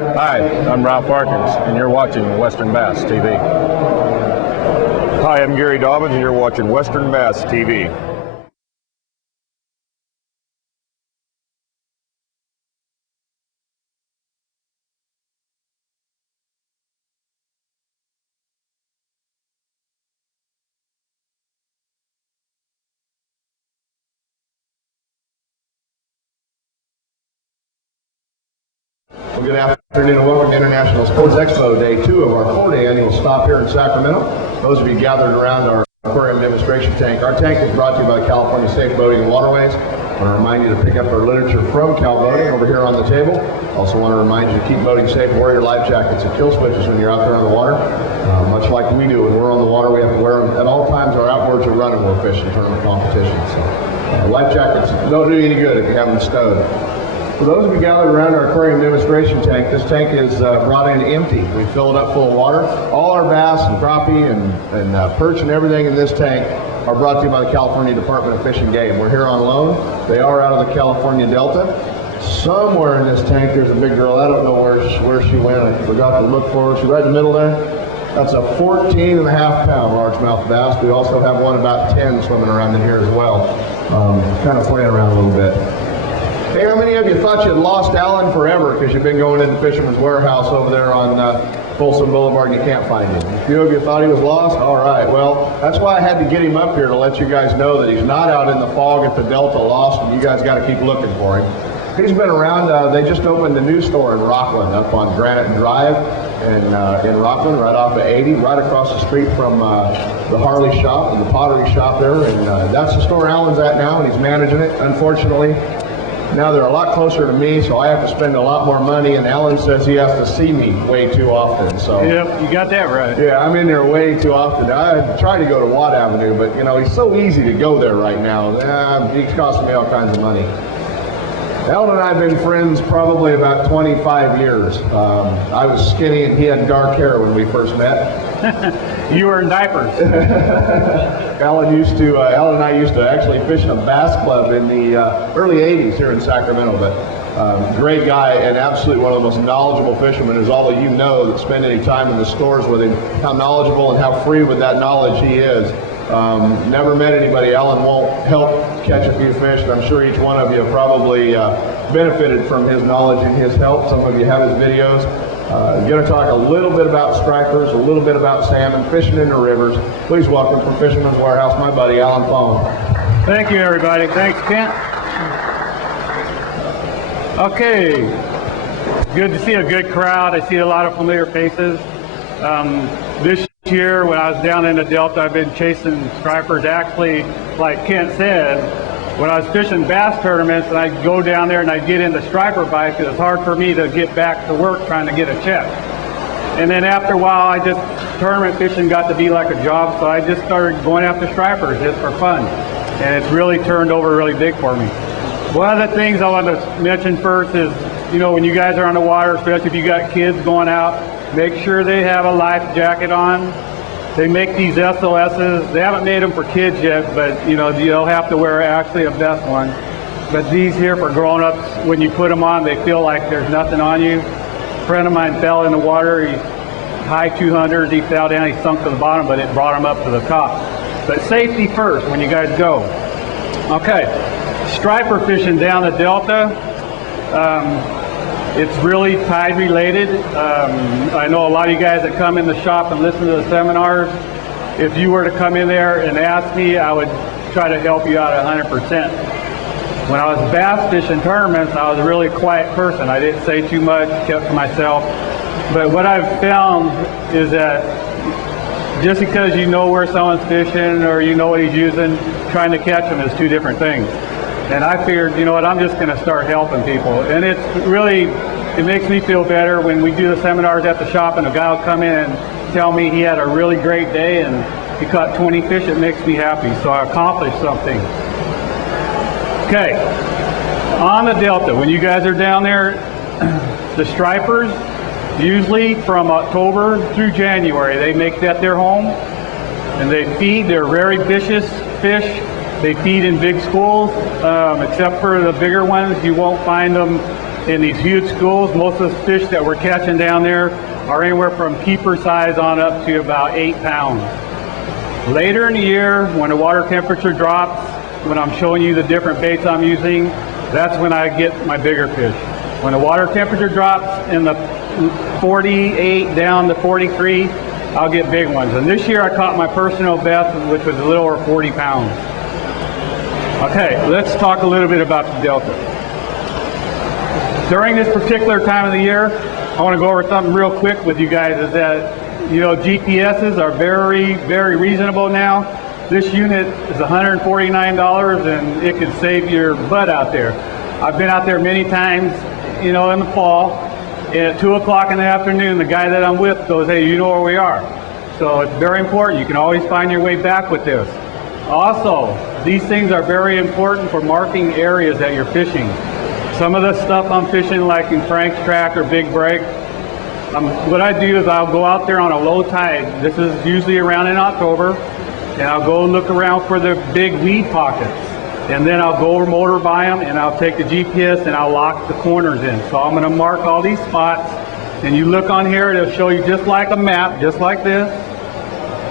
Hi, I'm Ralph Parkins, and you're watching Western Bass TV. Hi, I'm Gary Dobbins, and you're watching Western Bass TV. Well, good afternoon and welcome to International Sports Expo, Day 2 of our 4-day annual stop here in Sacramento. Those of you gathered around our aquarium demonstration tank. Our tank is brought to you by California Safe Boating and Waterways. I want to remind you to pick up our literature from Cal Boating over here on the table. Also want to remind you to keep boating safe, wear your life jackets and kill switches when you're out there on the water. Much like we do when we're on the water, we have to wear them at all times. Our outboards are running, we're fishing tournament competitions. So life jackets don't do you any good if you have them stowed. For those of you gathered around our aquarium demonstration tank, this tank is brought in empty. We fill it up full of water. All our bass and crappie and perch and everything in this tank are brought to you by the California Department of Fish and Game. We're here on loan. They are out of the California Delta. Somewhere in this tank there's a big girl. I don't know where she went. I forgot to look for her. She's right in the middle there. That's a 14.5-pound largemouth bass. We also have one about 10 swimming around in here as well. Kind of playing around a little bit. Hey, how many of you thought you'd lost Alan forever because you've been going into Fisherman's Warehouse over there on Folsom Boulevard and you can't find him? A few of you thought he was lost? All right, well, that's why I had to get him up here to let you guys know that he's not out in the fog at the Delta lost, and you guys got to keep looking for him. He's been around. They just opened a new store in Rockland up on Granite Drive in Rockland, right off of 80, right across the street from the Harley shop and the pottery shop there, and that's the store Alan's at now, and he's managing it. Unfortunately, now they're a lot closer to me, so I have to spend a lot more money, and Alan says he has to see me way too often. So yep, you got that right. Yeah, I'm in there way too often. I try to go to Watt Avenue, but you know, he's so easy to go there right now. He's costing me all kinds of money. Alan and I have been friends probably about 25 years. I was skinny and he had dark hair when we first met. You were in diapers. Alan and I used to actually fish in a bass club in the early 80s here in Sacramento, but great guy and absolutely one of the most knowledgeable fishermen, as all of you know that spend any time in the stores with him, how knowledgeable and how free with that knowledge he is. Never met anybody Alan won't help catch a few fish, and I'm sure each one of you have probably benefited from his knowledge and his help. Some of you have his videos. Going to talk a little bit about stripers, a little bit about salmon, fishing in the rivers. Please welcome from Fisherman's Warehouse, my buddy Alan Fong. Thank you, everybody. Thanks, Kent. Okay, good to see a good crowd. I see a lot of familiar faces. This year, when I was down in the Delta, I've been chasing stripers. Actually, like Kent said, when I was fishing bass tournaments and I'd go down there and I'd get into striper bites, it was hard for me to get back to work trying to get a check. And then after a while, tournament fishing got to be like a job, so I just started going after stripers just for fun. And it's really turned over really big for me. One of the things I want to mention first is, you know, when you guys are on the water, especially if you got kids going out, make sure they have a life jacket on. They make these SOSs. They haven't made them for kids yet, but you know, you'll have to wear actually a vest one. But these here for grown-ups, when you put them on, they feel like there's nothing on you. A friend of mine fell in the water. He high 200s. He fell down. He sunk to the bottom, but it brought him up to the top. But safety first when you guys go. Okay, striper fishing down the Delta. It's really tide related. I know a lot of you guys that come in the shop and listen to the seminars. If you were to come in there and ask me, I would try to help you out 100%. When I was bass fishing tournaments, I was a really quiet person. I didn't say too much, kept to myself. But what I've found is that just because you know where someone's fishing or you know what he's using, trying to catch them is two different things. And I figured, you know what, I'm just going to start helping people. And it makes me feel better when we do the seminars at the shop and a guy will come in and tell me he had a really great day and he caught 20 fish. It makes me happy. So I accomplished something. Okay, on the Delta, when you guys are down there, the stripers, usually from October through January, they make that their home and they feed. They're very vicious fish. They feed in big schools, except for the bigger ones. You won't find them in these huge schools. Most of the fish that we're catching down there are anywhere from keeper size on up to about 8 pounds. Later in the year, when the water temperature drops, when I'm showing you the different baits I'm using, that's when I get my bigger fish. When the water temperature drops in the 48 down to 43, I'll get big ones. And this year I caught my personal best, which was a little over 40 pounds. Okay, let's talk a little bit about the Delta. During this particular time of the year, I want to go over something real quick with you guys, is that, you know, GPSs are very, very reasonable now. This unit is $149 and it can save your butt out there. I've been out there many times, you know, in the fall, and at 2 o'clock in the afternoon, the guy that I'm with goes, hey, you know where we are. So it's very important. You can always find your way back with this. Also, these things are very important for marking areas that you're fishing. Some of the stuff I'm fishing, like in Frank's Track or Big Break, what I do is I'll go out there on a low tide. This is usually around in October, and I'll go look around for the big weed pockets. And then I'll go motor by them, and I'll take the GPS and I'll lock the corners in. So I'm going to mark all these spots, and you look on here, it'll show you just like a map, just like this,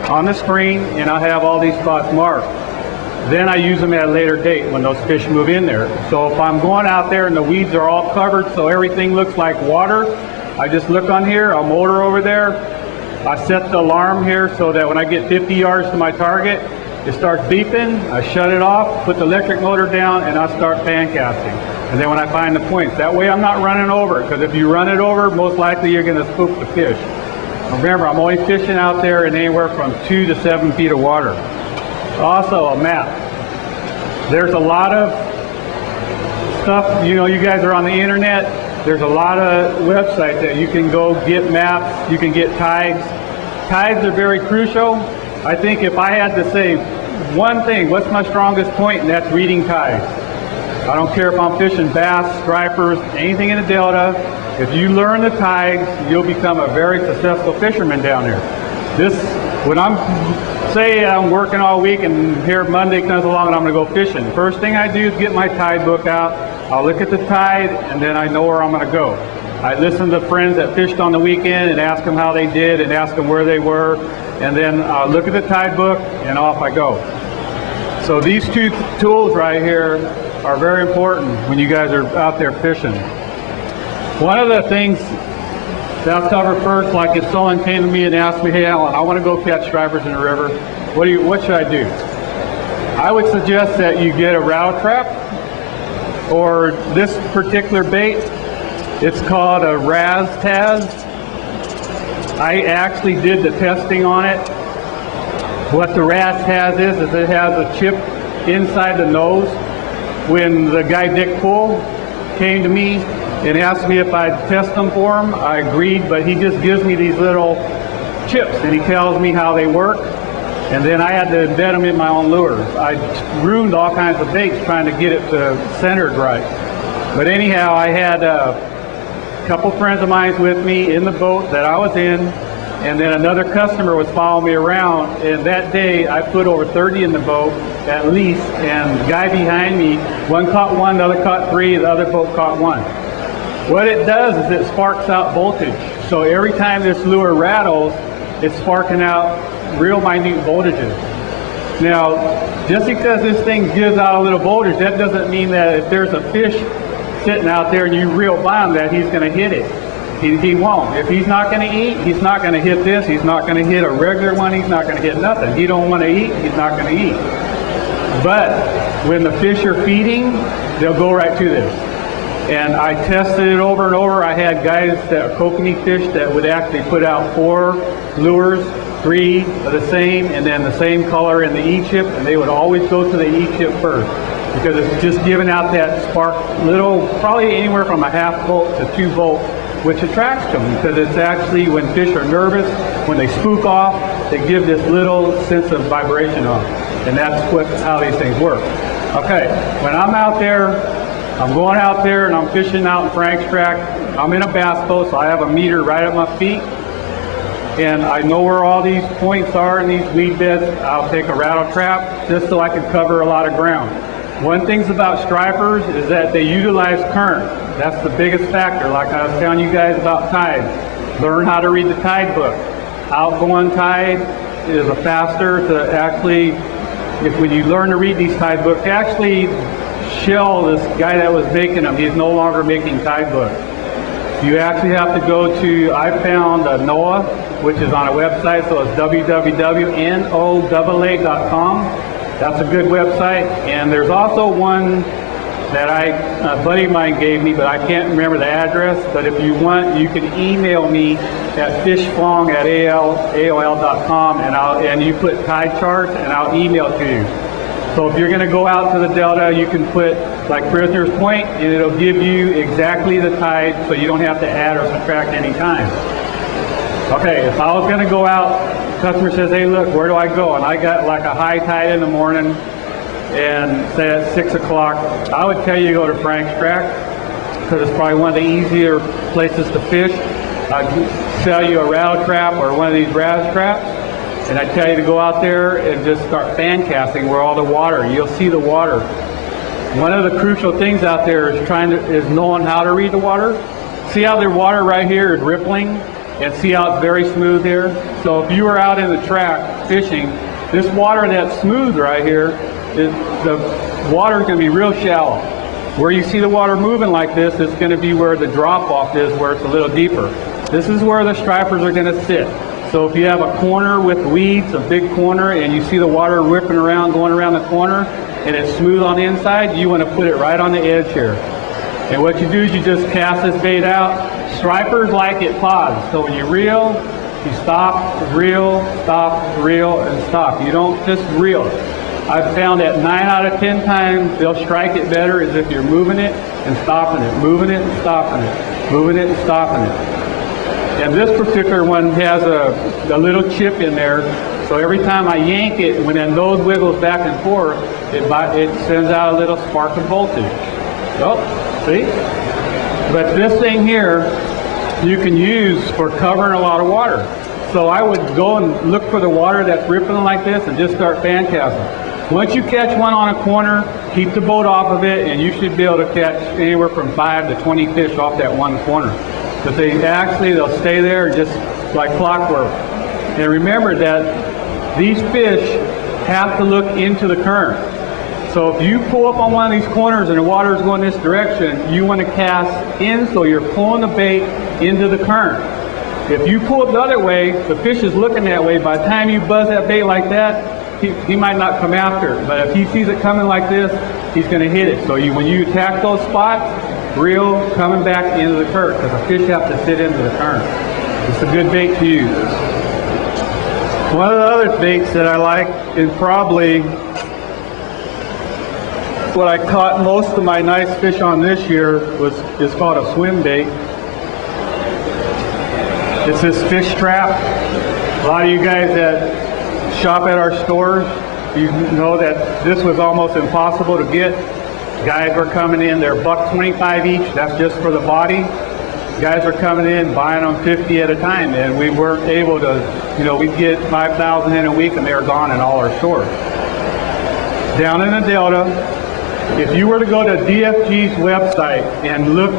on the screen, and I'll have all these spots marked. Then I use them at a later date when those fish move in there. So if I'm going out there and the weeds are all covered so everything looks like water, I just look on here, I'll motor over there, I set the alarm here so that when I get 50 yards to my target, it starts beeping, I shut it off, put the electric motor down, and I start fan casting. And then when I find the points, that way I'm not running over, because if you run it over, most likely you're going to spook the fish. Remember, I'm only fishing out there in anywhere from 2 to 7 feet of water. Also, a map. There's a lot of stuff, you know, you guys are on the internet. There's a lot of websites that you can go get maps, you can get tides. Tides are very crucial. I think if I had to say one thing, what's my strongest point, and that's reading tides. I don't care if I'm fishing bass, stripers, anything in the Delta. If you learn the tides, you'll become a very successful fisherman down there. When I'm working all week and here Monday comes along and I'm going to go fishing, first thing I do is get my tide book out. I'll look at the tide, and then I know where I'm going to go. I listen to friends that fished on the weekend and ask them how they did and ask them where they were, and then I'll look at the tide book and off I go. So these two tools right here are very important when you guys are out there fishing. One of the things that I'll cover first, like if someone came to me and asked me, hey Alan, I want to go catch stripers in the river, what should I do? I would suggest that you get a rattle trap, or this particular bait, it's called a Raz-Taz. I actually did the testing on it. What the Raz-Taz is it has a chip inside the nose. When the guy Dick Poole came to me and asked me if I'd test them for him, I agreed, but he just gives me these little chips and he tells me how they work, and then I had to embed them in my own lures. I ruined all kinds of baits trying to get it centered right. But anyhow, I had a couple friends of mine with me in the boat that I was in, and then another customer was following me around, and that day I put over 30 in the boat at least, and the guy behind me, one caught one, the other caught three, the other boat caught one. What it does is it sparks out voltage. So every time this lure rattles, it's sparking out real minute voltages. Now, just because this thing gives out a little voltage, that doesn't mean that if there's a fish sitting out there and you reel by him that he's going to hit it. He won't. If he's not going to eat, he's not going to hit this. He's not going to hit a regular one. He's not going to hit nothing. He don't want to eat, he's not going to eat. But when the fish are feeding, they'll go right to this. And I tested it over and over. I had guys that kokanee fish that would actually put out 4 lures, 3 of the same, and then the same color in the E-chip, and they would always go to the E-chip first, because it's just giving out that spark, little, probably anywhere from a half volt to 2 volts, which attracts them, because it's actually when fish are nervous, when they spook off, they give this little sense of vibration off, and that's how these things work. Okay, when I'm out there, I'm going out there and I'm fishing out in Frank's Track. I'm in a bass boat, so I have a meter right at my feet, and I know where all these points are in these weed beds. I'll take a rattle trap just so I can cover a lot of ground. One thing about stripers is that they utilize current. That's the biggest factor. Like I was telling you guys about tide. Learn how to read the tide book. Outgoing tide is a faster to actually, when you learn to read these tide books, actually Shell, this guy that was making them, he's no longer making tide books. You actually have to go to, I found NOAA, which is on a website, so it's www.noaa.com. That's a good website. And there's also one that a buddy of mine gave me, but I can't remember the address. But if you want, you can email me at fishfong@aol.com, and you put tide charts, and I'll email it to you. So if you're going to go out to the delta, you can put like Prisoner's Point, and it'll give you exactly the tide, so you don't have to add or subtract any time. Okay, if I was going to go out, customer says, hey, look, where do I go? And I got like a high tide in the morning, and say at 6 o'clock, I would tell you to go to Frank's Track, because it's probably one of the easier places to fish. I'd sell you a rattle trap or one of these raz traps, and I tell you to go out there and just start fan casting where all the water, you'll see the water. One of the crucial things out there is knowing how to read the water. See how the water right here is rippling, and see how it's very smooth here? So if you were out in the track fishing, this water that's smooth right here, the water is going to be real shallow. Where you see the water moving like this, it's going to be where the drop off is, where it's a little deeper. This is where the stripers are going to sit. So if you have a corner with weeds, a big corner, and you see the water ripping around, going around the corner, and it's smooth on the inside, you want to put it right on the edge here. And what you do is you just cast this bait out. Stripers like it pods. So when you reel, you stop, reel, and stop. You don't just reel. I've found that 9 out of 10 times they'll strike it better as if you're moving it and stopping it, moving it and stopping it, moving it and stopping it. And this particular one has a little chip in there, so every time I yank it, when that nose wiggles back and forth, it sends out a little spark of voltage. Oh, see? But this thing here, you can use for covering a lot of water. So I would go and look for the water that's rippling like this and just start fan casting. Once you catch one on a corner, keep the boat off of it, and you should be able to catch anywhere from 5 to 20 fish off that one corner. But they'll stay there just like clockwork. And remember that these fish have to look into the current. So if you pull up on one of these corners and the water is going this direction, you want to cast in, so you're pulling the bait into the current. If you pull it the other way, the fish is looking that way. By the time you buzz that bait like that, he might not come after it. But if he sees it coming like this, he's going to hit it. So when you attack those spots, reel coming back into the current, because the fish have to sit into the current. It's a good bait to use. One of the other baits that I like, and probably what I caught most of my nice fish on this year, is called a swim bait. It's this fish trap. A lot of you guys that shop at our stores, you know that this was almost impossible to get. Guys were coming in, they're $1.25 each, that's just for the body. Guys were coming in, buying them 50 at a time, and we weren't able to, we'd get 5,000 in a week and they were gone in all our stores. Down in the Delta, if you were to go to DFG's website and look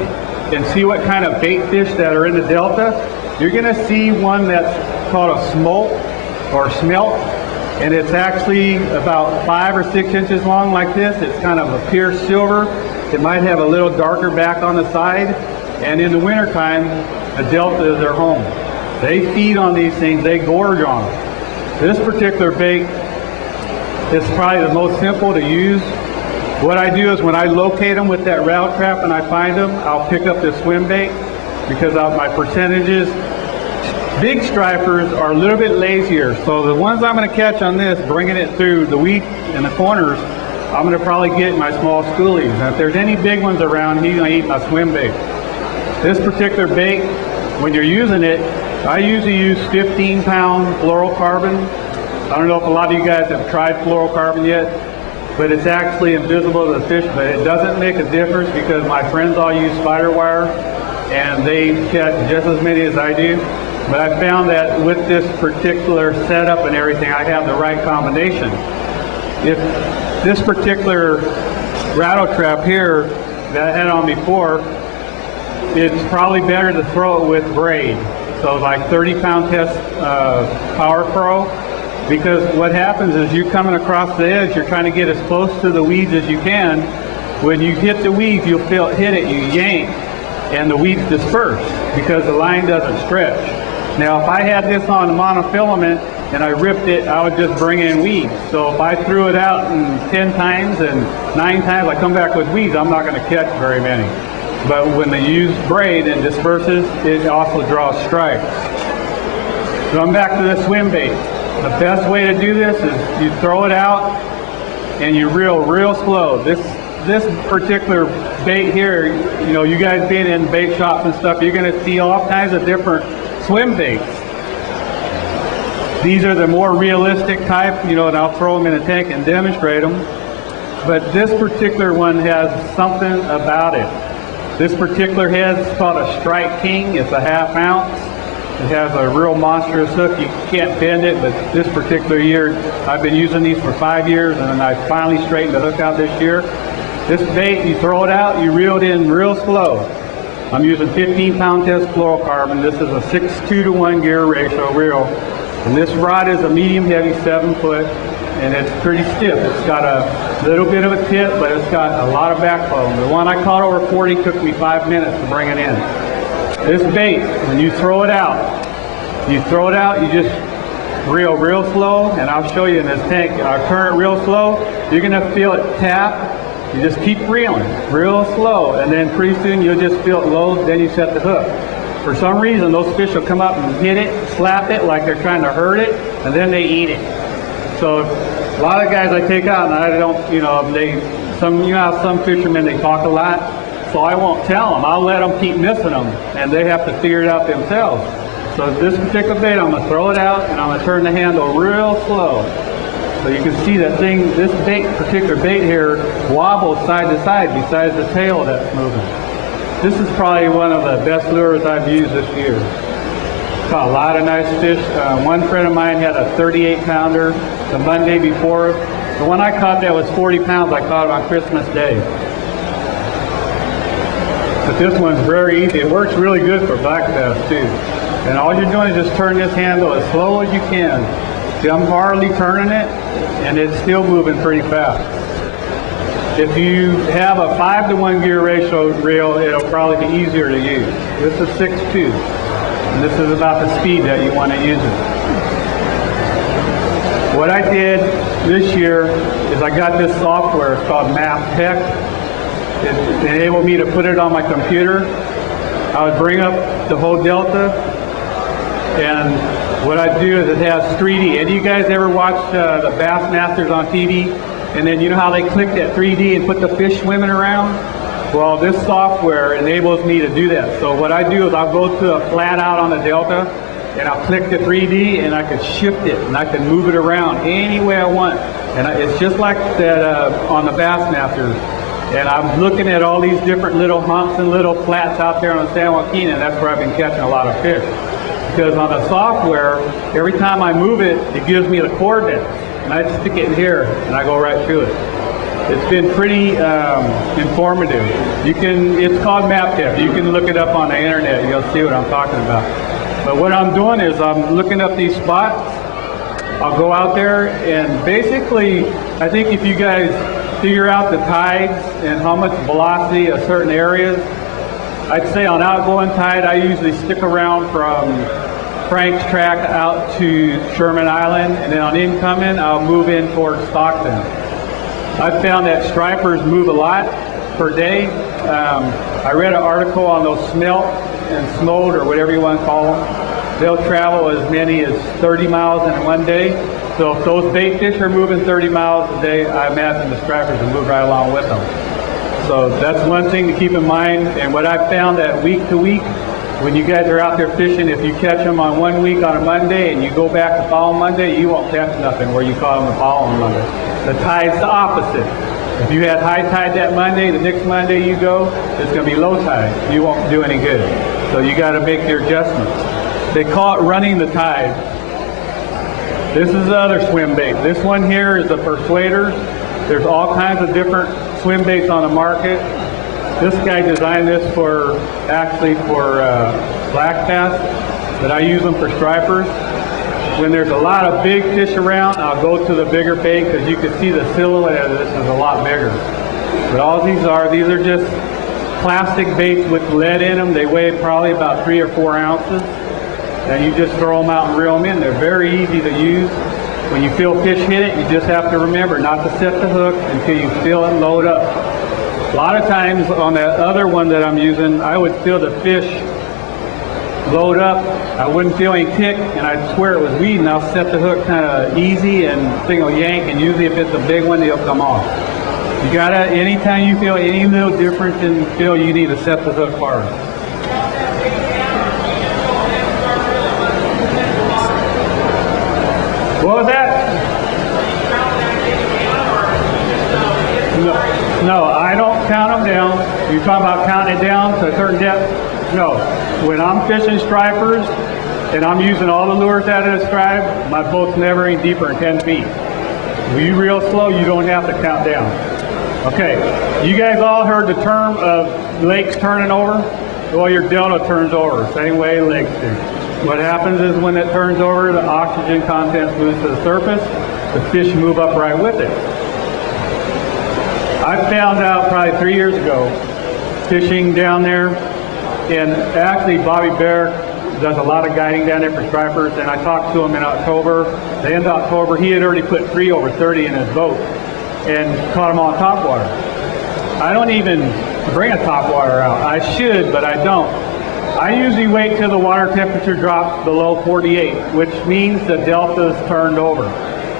and see what kind of bait fish that are in the Delta, you're going to see one that's called a smolt or smelt, and it's actually about 5 or 6 inches long like this. It's kind of a pure silver. It might have a little darker back on the side, and in the wintertime, the Delta is their home. They feed on these things, they gorge on them. This particular bait is probably the most simple to use. What I do is when I locate them with that rattle trap and I find them, I'll pick up this swim bait, because of my percentages. Big stripers are a little bit lazier, so the ones I'm going to catch on this, bringing it through the wheat and the corners, I'm going to probably get my small schoolies. And if there's any big ones around, he's going to eat my swim bait. This particular bait, when you're using it, I usually use 15-pound fluorocarbon. I don't know if a lot of you guys have tried fluorocarbon yet, but it's actually invisible to the fish, but it doesn't make a difference because my friends all use spider wire, and they catch just as many as I do. But I found that with this particular setup and everything, I have the right combination. If this particular rattle trap here that I had on before, it's probably better to throw it with braid. So like 30-pound test Power Pro, because what happens is you're coming across the edge, you're trying to get as close to the weeds as you can. When you hit the weeds, you'll feel it hit it, you yank, and the weeds disperse because the line doesn't stretch. Now, if I had this on the monofilament and I ripped it, I would just bring in weeds. So if I threw it out 10 times and 9 times I come back with weeds, I'm not going to catch very many. But when they use braid and disperses, it also draws stripes. Going back to the swim bait. The best way to do this is you throw it out and you reel real slow. This particular bait here, you know, you guys being in bait shops and stuff, you're going to see all kinds of different swim baits. These are the more realistic type, you know, and I'll throw them in a tank and demonstrate them. But this particular one has something about it. This particular head is called a Strike King. It's a 1/2 ounce. It has a real monstrous hook. You can't bend it, but this particular year, I've been using these for 5 years, and I finally straightened the hook out this year. This bait, you throw it out, you reel it in real slow. I'm using 15-pound test fluorocarbon. This is a 6:2-to-1 gear ratio reel. And this rod is a medium heavy 7-foot, and it's pretty stiff. It's got a little bit of a tip, but it's got a lot of backbone. The one I caught over 40 took me 5 minutes to bring it in. This bait, when you throw it out, you just reel real slow, and I'll show you in this tank. Our current real slow, you're going to feel it tap. You just keep reeling real slow, and then pretty soon you'll just feel it low, then you set the hook. For some reason, those fish will come up and hit it, slap it like they're trying to hurt it, and then they eat it. So a lot of guys I take out, and I don't, you know, you know how some fishermen, they talk a lot, so I won't tell them. I'll let them keep missing them, and they have to figure it out themselves. So this particular bait, I'm going to throw it out, and I'm going to turn the handle real slow. So you can see that thing, this particular bait here wobbles side to side besides the tail that's moving. This is probably one of the best lures I've used this year. Caught a lot of nice fish. One friend of mine had a 38-pounder the Monday before. The one I caught that was 40 pounds, I caught it on Christmas Day. But this one's very easy. It works really good for black bass too. And all you're doing is just turn this handle as slow as you can. See, I'm hardly turning it, and it's still moving pretty fast. If you have a 5-to-1 gear ratio reel, it'll probably be easier to use. This is 6.2, and this is about the speed that you want to use it. What I did this year is I got this software. It's called Map Tech. It enabled me to put it on my computer. I would bring up the whole delta, and what I do is it has 3D. Any of you guys ever watch the Bassmasters on TV? And then you know how they click that 3D and put the fish swimming around? Well, this software enables me to do that. So what I do is I'll go to a flat out on the delta, and I'll click the 3D, and I can shift it, and I can move it around any way I want. And it's just like that on the Bassmasters. And I'm looking at all these different little humps and little flats out there on the San Joaquin, and that's where I've been catching a lot of fish. Because on the software, every time I move it, it gives me the coordinates. And I just stick it in here, and I go right through it. It's been pretty informative. It's called MapTech. You can look it up on the internet. You'll see what I'm talking about. But what I'm doing is I'm looking up these spots. I'll go out there, and basically, I think if you guys figure out the tides and how much velocity of certain areas, I'd say on outgoing tide, I usually stick around from Frank's Track out to Sherman Island, and then on incoming, I'll move in towards Stockton. I've found that stripers move a lot per day. I read an article on those smelt and smolt, or whatever you want to call them. They'll travel as many as 30 miles in one day. So if those bait fish are moving 30 miles a day, I imagine the stripers will move right along with them. So that's one thing to keep in mind. And what I've found that week to week, when you guys are out there fishing, if you catch them on 1 week on a Monday and you go back the following Monday, you won't catch nothing where you caught them the following Monday. The tide's the opposite. If you had high tide that Monday, the next Monday you go, it's going to be low tide. You won't do any good. So you got to make your adjustments. They call it running the tide. This is the other swim bait. This one here is the Persuaders. There's all kinds of different swim baits on the market. This guy designed this for black bass, but I use them for stripers. When there's a lot of big fish around, I'll go to the bigger bait because you can see the silhouette of this is a lot bigger. But all these are just plastic baits with lead in them. They weigh probably about 3 or 4 ounces. And you just throw them out and reel them in. They're very easy to use. When you feel fish hit it, you just have to remember not to set the hook until you feel it load up. A lot of times on that other one that I'm using, I would feel the fish load up. I wouldn't feel any tick, and I'd swear it was weed, and I'll set the hook kind of easy, and thing will yank, and usually if it's a big one, they'll come off. You gotta, anytime you feel any little difference in feel, you need to set the hook hard. What was that? No, I don't count them down. You're talking about counting it down to a certain depth? No. When I'm fishing stripers and I'm using all the lures out of the stripe, my boat's never any deeper than 10 feet. When you reel slow, you don't have to count down. Okay, you guys all heard the term of lakes turning over? Well, your delta turns over, same way lakes do. What happens is when it turns over, the oxygen content moves to the surface, the fish move up right with it. I found out probably 3 years ago, fishing down there, and actually Bobby Bear does a lot of guiding down there for stripers, and I talked to him in October. The end of October, he had already put 3 over 30 in his boat and caught them on top water. I don't even bring a top water out. I should, but I don't. I usually wait till the water temperature drops below 48, which means the delta's turned over.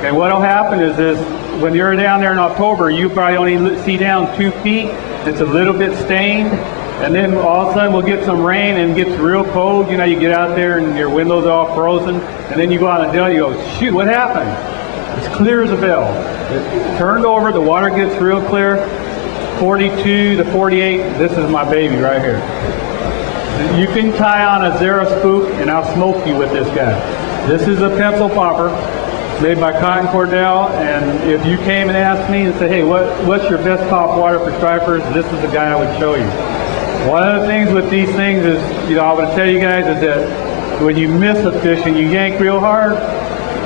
And what will happen is when you're down there in October, you probably only see down 2 feet. It's a little bit stained. And then all of a sudden we'll get some rain and it gets real cold. You know, you get out there and your windows are all frozen. And then you go out on the delta, you go, shoot, what happened? It's clear as a bell. It turned over, the water gets real clear. 42 to 48, this is my baby right here. You can tie on a Zero spook and I'll smoke you with this guy. This is a pencil popper made by Cotton Cordell, and if you came and asked me and said, hey, what's your best top water for stripers, this is the guy I would show you. One of the things with these things is, I want to tell you guys is that when you miss a fish and you yank real hard,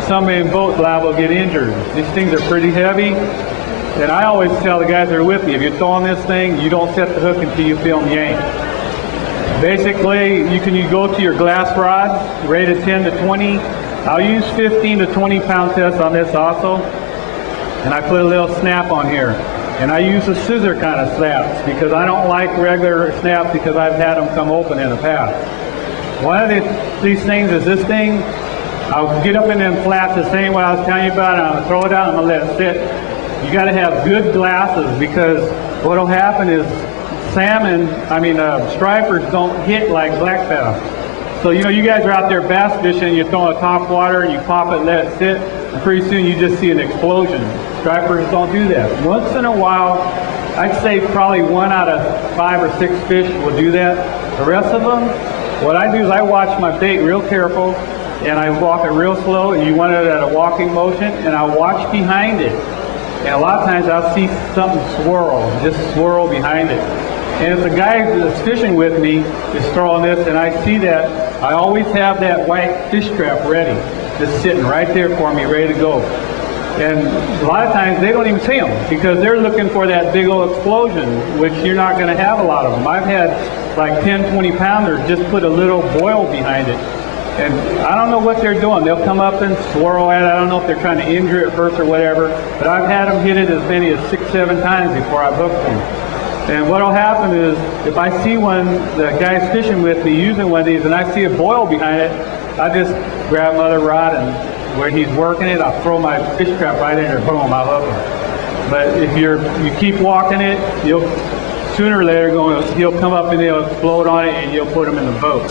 somebody in boat liable to get injured. These things are pretty heavy, and I always tell the guys that are with me, if you're throwing this thing, you don't set the hook until you feel them yank. Basically, you go to your glass rods, rated 10 to 20. I'll use 15 to 20 pound test on this also, and I put a little snap on here. And I use a scissor kind of snaps because I don't like regular snaps because I've had them come open in the past. One of these things is this thing, I'll get up in them flats the same way I was telling you about, and I'm going to throw it out and I'm going to let it sit. You got to have good glasses because what will happen is stripers don't hit like black bass. So, you guys are out there bass fishing, you're throwing a top water, and you pop it and let it sit, and pretty soon you just see an explosion. Stripers don't do that. Once in a while, I'd say probably 1 out of 5 or 6 fish will do that. The rest of them, what I do is I watch my bait real careful, and I walk it real slow, and you want it at a walking motion, and I watch behind it. And a lot of times I'll see something just swirl behind it. And if the guy that's fishing with me is throwing this and I see that, I always have that white fish trap ready, just sitting right there for me, ready to go. And a lot of times they don't even see them because they're looking for that big old explosion, which you're not going to have a lot of them. I've had like 10, 20 pounders just put a little boil behind it. And I don't know what they're doing. They'll come up and swirl at it. I don't know if they're trying to injure it first or whatever, but I've had them hit it as many as 6, 7 times before I've hooked them. And what will happen is, if I see the guy's fishing with me using one of these and I see a boil behind it, I just grab another rod and where he's working it, I'll throw my fish trap right in there, boom, I'll hook him. But if you keep walking it, sooner or later he'll come up and he'll explode on it and you'll put him in the boat.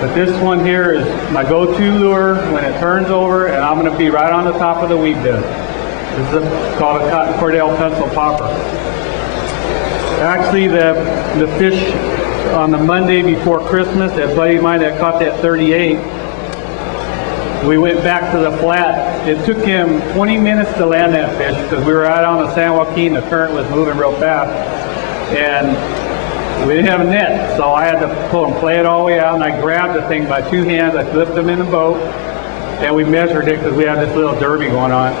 But this one here is my go-to lure when it turns over, and I'm going to be right on the top of the weed bed. This is called a Cotton Cordell pencil popper. Actually, the fish on the Monday before Christmas, that buddy of mine that caught that 38, we went back to the flat. It took him 20 minutes to land that fish because we were out on the San Joaquin. The current was moving real fast. And We didn't have a net, so I had to pull and play it all the way out, and I grabbed the thing by 2 hands, I flipped them in the boat, and we measured it because we had this little derby going on.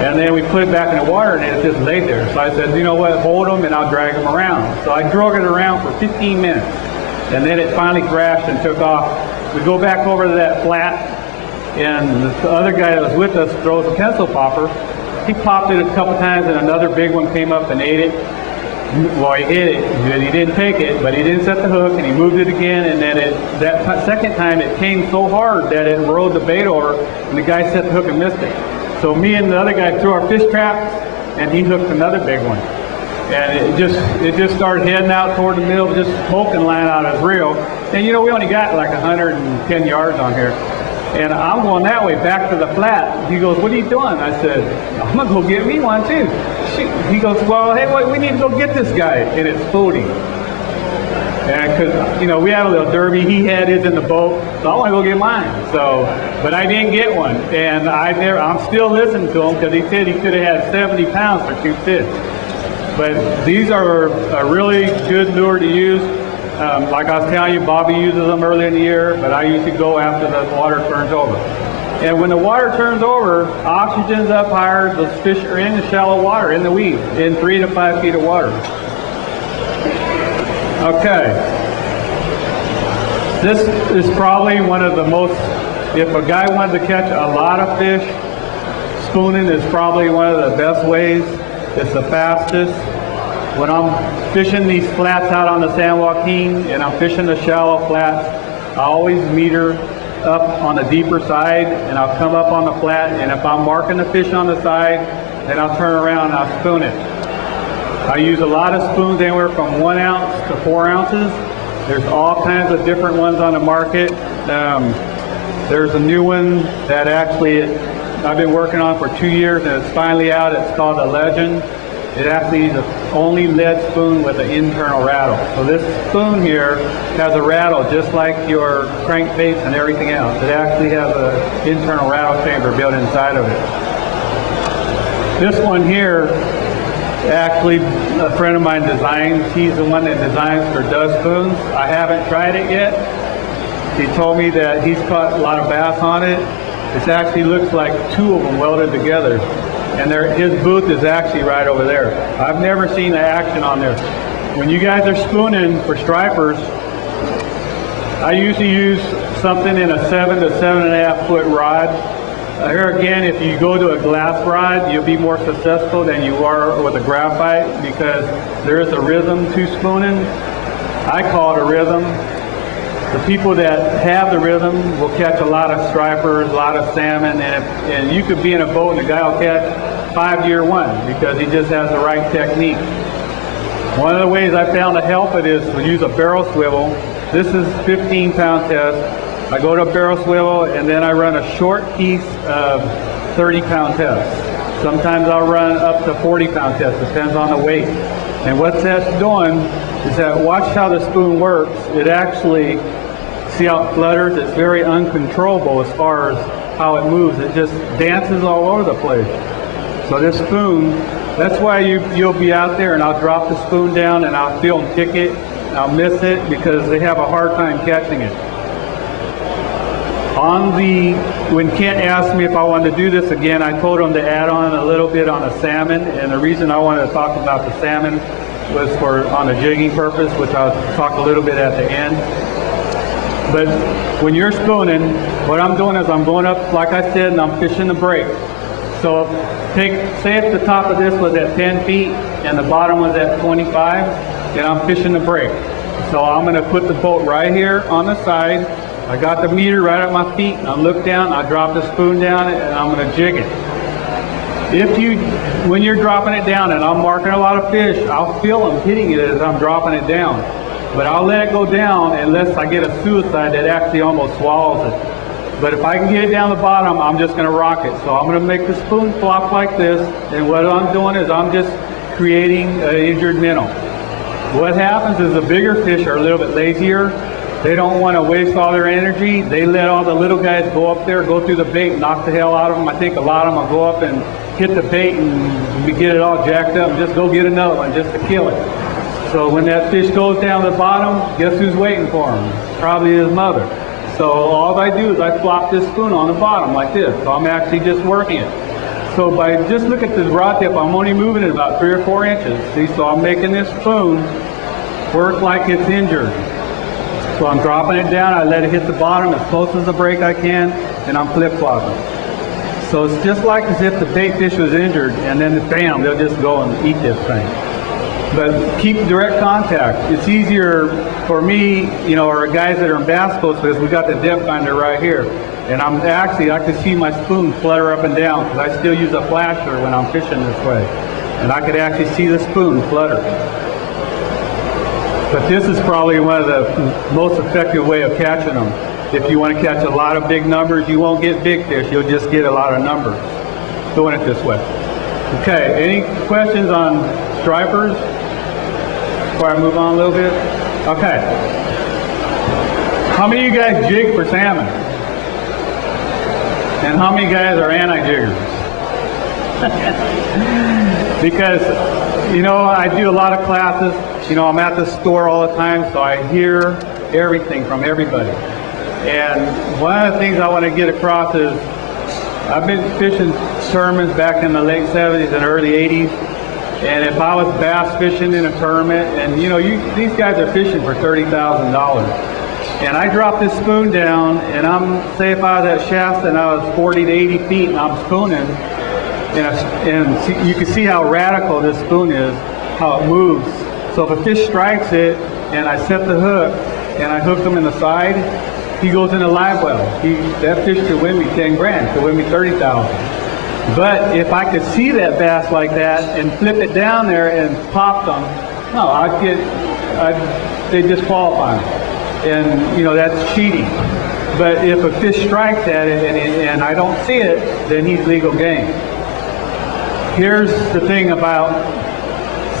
And then we put it back in the water, and it just laid there. So I said, you know what, hold them, and I'll drag them around. So I drug it around for 15 minutes, and then it finally crashed and took off. We go back over to that flat, and the other guy that was with us throws a pencil popper. He popped it a couple times, and another big one came up and ate it. Well, he hit it, and he didn't take it, but he didn't set the hook, and he moved it again, and then that second time it came so hard that it rode the bait over, and the guy set the hook and missed it. So me and the other guy threw our fish trap, and he hooked another big one. And it just started heading out toward the middle, just poking line out of his reel. And you know, we only got like 110 yards on here. And I'm going that way, back to the flat. He goes, what are you doing? I said, I'm going to go get me one too. He goes, well, hey, wait, we need to go get this guy. And it's floating. And because, you know, we had a little derby. He had his in the boat, so I want to go get mine. So, but I didn't get one. And I'm still listening to him because he said he could have had 70 pounds for 2 fish. But these are a really good lure to use. Like I was telling you, Bobby uses them early in the year, but I usually go after the water turns over. And when the water turns over, oxygen's up higher, the fish are in the shallow water, in the weed, in 3 to 5 feet of water. Okay. This is probably one of the most, if a guy wanted to catch a lot of fish, spooning is probably one of the best ways. It's the fastest. When I'm fishing these flats out on the San Joaquin and I'm fishing the shallow flats, I always meter up on the deeper side and I'll come up on the flat, and if I'm marking the fish on the side, then I'll turn around and I'll spoon it. I use a lot of spoons, anywhere from 1 ounce to 4 ounces. There's all kinds of different ones on the market. There's a new one that actually I've been working on for 2 years, and it's finally out. It's called the Legend. It actually is the only lead spoon with an internal rattle. So this spoon here has a rattle just like your crankbaits and everything else. It actually has an internal rattle chamber built inside of it. This one here, actually a friend of mine designs. He's the one that designs for does spoons. I haven't tried it yet. He told me that he's caught a lot of bass on it. It actually looks like 2 of them welded together. And his booth is actually right over there. I've never seen the action on there. When you guys are spooning for stripers, I usually use something in a 7 to 7.5 foot rod. Here again, if you go to a glass rod, you'll be more successful than you are with a graphite because there is a rhythm to spooning. I call it a rhythm. The people that have the rhythm will catch a lot of stripers, a lot of salmon, and you could be in a boat and the guy will catch 5-year one because he just has the right technique. One of the ways I found to help it is to use a barrel swivel. This is 15-pound test. I go to a barrel swivel and then I run a short piece of 30-pound test. Sometimes I'll run up to 40-pound test, depends on the weight. And what that's doing is that watch how the spoon works. It actually, see how it flutters? It's very uncontrollable as far as how it moves. It just dances all over the place. So this spoon, that's why you'll be out there and I'll drop the spoon down and I'll feel them kick it. I'll miss it because they have a hard time catching it. When Kent asked me if I wanted to do this again, I told him to add on a little bit on the salmon, and the reason I wanted to talk about the salmon was on a jigging purpose, which I'll talk a little bit at the end. But when you're spooning, what I'm doing is I'm going up, like I said, and I'm fishing the break. So say if the top of this was at 10 feet and the bottom was at 25, then I'm fishing the break. So I'm going to put the boat right here on the side. I got the meter right at my feet, and I look down, I drop the spoon down, and I'm going to jig it. When you're dropping it down, and I'm marking a lot of fish, I'll feel them hitting it as I'm dropping it down. But I'll let it go down unless I get a suicide that actually almost swallows it. But if I can get it down the bottom, I'm just going to rock it. So I'm going to make the spoon flop like this, and what I'm doing is I'm just creating an injured minnow. What happens is the bigger fish are a little bit lazier. They don't want to waste all their energy. They let all the little guys go up there, go through the bait, knock the hell out of them. I think a lot of them will go up and hit the bait and get it all jacked up and just go get another one just to kill it. So when that fish goes down to the bottom, guess who's waiting for him? Probably his mother. So all I do is I flop this spoon on the bottom like this. So I'm actually just working it. So by just look at this rod tip, I'm only moving it about 3 or 4 inches. See, so I'm making this spoon work like it's injured. So I'm dropping it down, I let it hit the bottom as close as the break I can, and I'm flip-flopping. So it's just like as if the bait fish was injured, and then bam, they'll just go and eat this thing. But keep direct contact. It's easier for me, you know, or guys that are in bass boats, because we got the depth finder right here. And I'm actually, I can see my spoon flutter up and down, because I still use a flasher when I'm fishing this way. And I could actually see the spoon flutter. But this is probably one of the most effective way of catching them. If you want to catch a lot of big numbers, you won't get big fish, you'll just get a lot of numbers doing it this way. Okay, any questions on stripers before I move on a little bit? Okay. How many of you guys jig for salmon? And how many guys are anti-jiggers? Because, you know, I do a lot of classes. You know, I'm at the store all the time, so I hear everything from everybody. And one of the things I want to get across is I've been fishing tournaments back in the late 70s and early 80s. And if I was bass fishing in a tournament, and you know, these guys are fishing for $30,000. And I drop this spoon down, and say if I was at Shasta and I was 40 to 80 feet and I'm spooning, and you can see how radical this spoon is, how it moves. So if a fish strikes it, and I set the hook, and I hook him in the side, he goes in a live well. That fish could win me 10 grand, could win me 30,000. But if I could see that bass like that and flip it down there and pop them, no, they disqualify me. And you know, that's cheating. But if a fish strikes at it and I don't see it, then he's legal game. Here's the thing about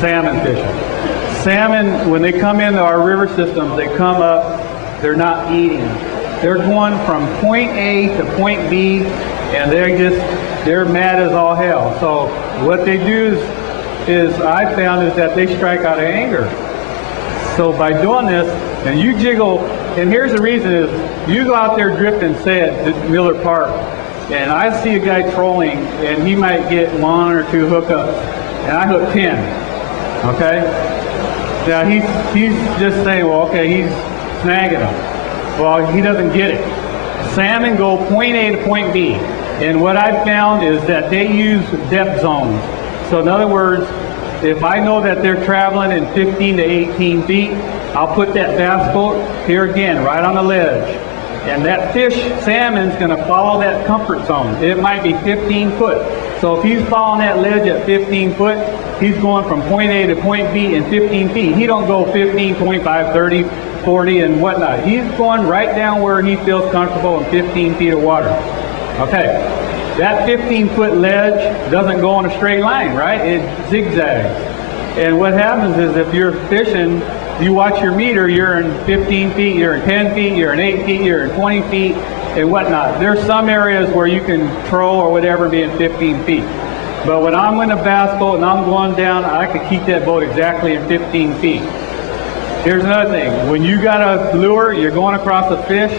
salmon fishing. Salmon, when they come into our river systems, they come up, they're not eating. They're going from point A to point B, and they're mad as all hell. So what they do is I found is that they strike out of anger. So by doing this, and you jiggle, and here's the reason is, you go out there drifting, say at Miller Park, and I see a guy trolling, and he might get 1 or 2 hookups, and I hook 10, okay? Now he's just saying, well, okay, he's snagging them. Well, he doesn't get it. Salmon go point A to point B. And what I've found is that they use depth zones. So in other words, if I know that they're traveling in 15 to 18 feet, I'll put that bass boat here again, right on the ledge. And that fish, salmon's going to follow that comfort zone. It might be 15 foot. So if he's following that ledge at 15 foot, he's going from point A to point B in 15 feet. He don't go 15, 25, 30, 40, and whatnot. He's going right down where he feels comfortable in 15 feet of water. Okay, that 15-foot ledge doesn't go on a straight line, right? It zigzags. And what happens is if you're fishing, you watch your meter, you're in 15 feet, you're in 10 feet, you're in 8 feet, you're in 20 feet, and whatnot. There's some areas where you can troll or whatever be in 15 feet. But when I'm in a bass boat and I'm going down, I can keep that boat exactly in 15 feet. Here's another thing. When you got a lure, you're going across a fish,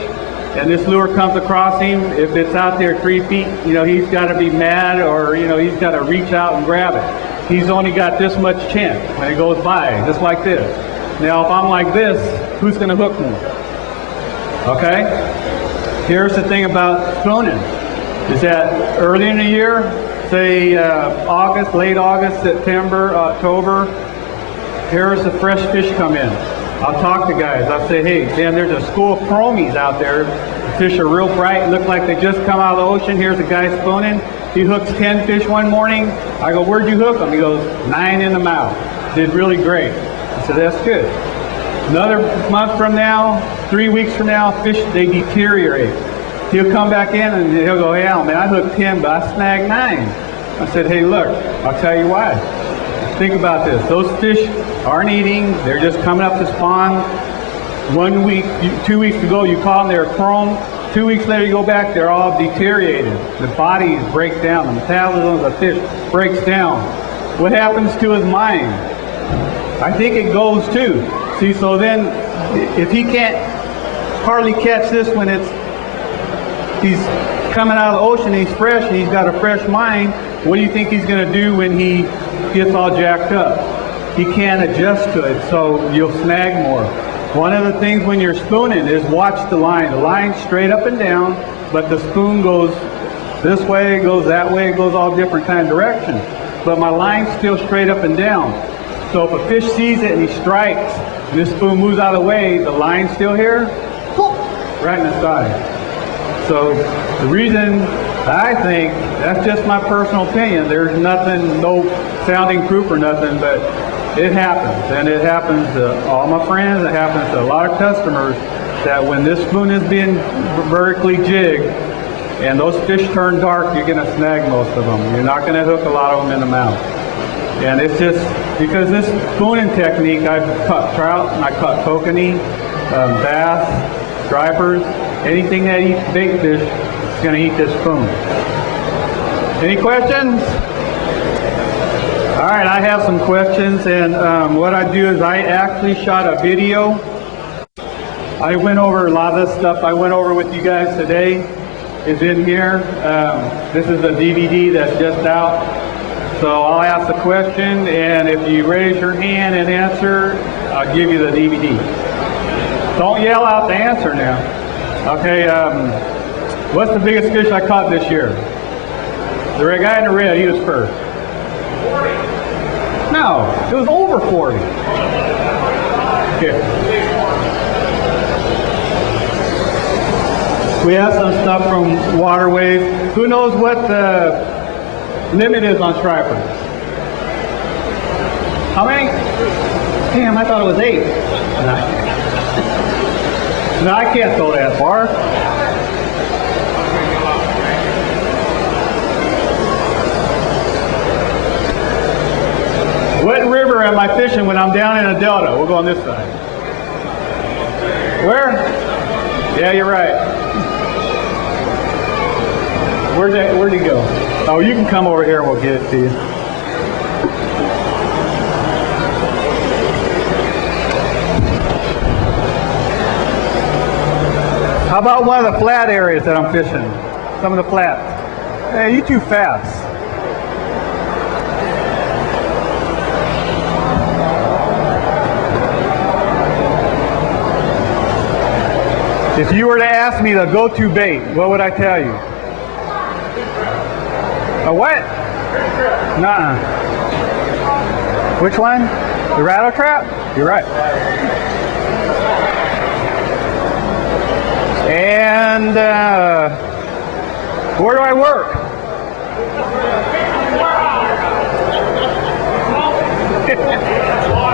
and this lure comes across him, if it's out there 3 feet, you know, he's got to be mad, or, you know, he's got to reach out and grab it. He's only got this much chance when it goes by, just like this. Now, if I'm like this, who's going to hook more? Okay? Here's the thing about spooning, is that early in the year, say August, late August, September, October, here's the fresh fish come in. I'll talk to guys. I'll say, hey, Dan, there's a school of chromies out there. The fish are real bright, look like they just come out of the ocean. Here's a guy spooning. He hooks 10 fish one morning. I go, where'd you hook them? He goes, 9 in the mouth. Did really great. I said, that's good. Another month from now, 3 weeks from now, fish, they deteriorate. He'll come back in and he'll go, hey, Al, man, I hooked 10, but I snagged 9. I said, hey, look, I'll tell you why. Think about this. Those fish aren't eating. They're just coming up to spawn. 1 week, 2 weeks ago, you caught them, they were chrome. 2 weeks later, you go back, they're all deteriorated. The bodies break down. The metabolism of the fish breaks down. What happens to his mind? I think it goes too. See, so then if he can't hardly catch this when he's coming out of the ocean, he's fresh, and he's got a fresh mind, what do you think he's going to do when he gets all jacked up? He can't adjust to it, so you'll snag more. One of the things when you're spooning is watch the line. The line's straight up and down, but the spoon goes this way, it goes that way, it goes all different kind of directions. But my line's still straight up and down. So if a fish sees it and he strikes, and this spoon moves out of the way, the line's still here, right in the side. So the reason I think, that's just my personal opinion, there's nothing, no sounding proof or nothing, but it happens. And it happens to all my friends, it happens to a lot of customers, that when this spoon is being vertically jigged, and those fish turn dark, you're going to snag most of them. You're not going to hook a lot of them in the mouth. And it's just because this spooning technique, I've caught trout, and I caught kokanee, bass, stripers, anything that eats bait fish is going to eat this spoon. Any questions? All right, I have some questions, and what I do is I actually shot a video. I went over a lot of this stuff I went over with you guys today is in here. This is a DVD that's just out. So I'll ask the question, and if you raise your hand and answer, I'll give you the DVD. Don't yell out the answer now. Okay, what's the biggest fish I caught this year? The guy in the red, he was first. 40. No, it was over 40. Here. We have some stuff from waterways. Who knows what the limit is on stripers? How many? Damn, I thought it was 8. No, I can't go that far. What river am I fishing when I'm down in a delta? We'll go on this side. Where? Yeah, you're right. Where'd he go? Oh, you can come over here and we'll get it to you. How about one of the flat areas that I'm fishing? Some of the flats. Hey, you too fast. If you were to ask me the go-to bait, what would I tell you? A what? Nuh-uh. Which one? The rattle trap? You're right. And where do I work?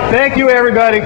Thank you, everybody.